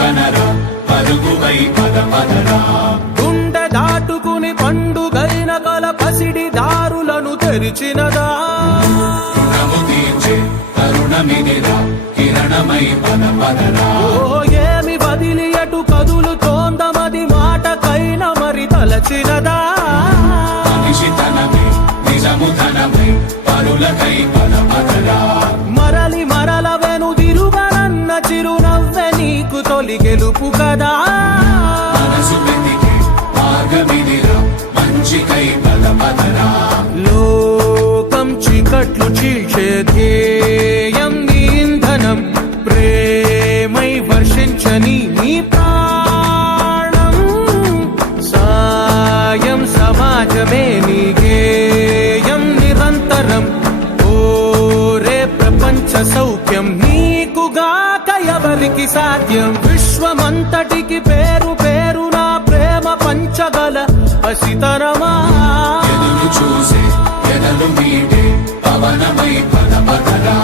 కనరా పరుగువై పద పదరా గుండె దాటుకుని పండుగైన కల పసిడి దారులను తెరిచినదా రుణము తీర్చే తరుణమిదిరా కిరణమై పద పదరా ఓ ఏమి వదిలి అటు కదులుతోందమది మాటకైన మరి తలచినదా మనిషితనమే నిజముధనమై పరులకై పద పదరా మరలి మరల వెనుదిరుగనన్న చిరునవ్వె నీకు తొలి గెలుపు కదా మనసు వెతికే మార్గమిదిరా మంచికై పద పదరా లోకం చీకట్లు చీల్చే ధ్యేయం నీ ఇంధనం ప్రేమై వర్షించని నీ ప్రాణం సాయం సమాజమే నీ గేయం నిరంతరం ఓరే ప్రపంచ సౌఖ్యం నీకుగాక ఎవరికి సాధ్యం విశ్వమంతటికి పేరు పేరు నా ప్రేమ పంచగల పసితనమా ఎదురు చూసే ఎదలు మీటే పవనమై పద పదరా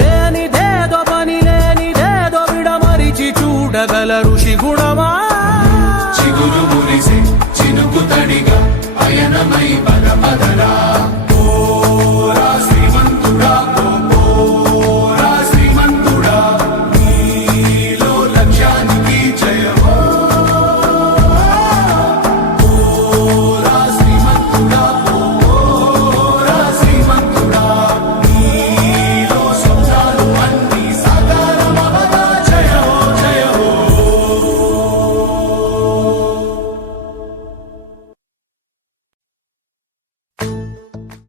లేనిదేదో పని లేనిదేదో విడమరిచి చూడగల ఋషి గుణమా చిగురు మురిసే చినుకు తడిగా పయనమై పద పదరా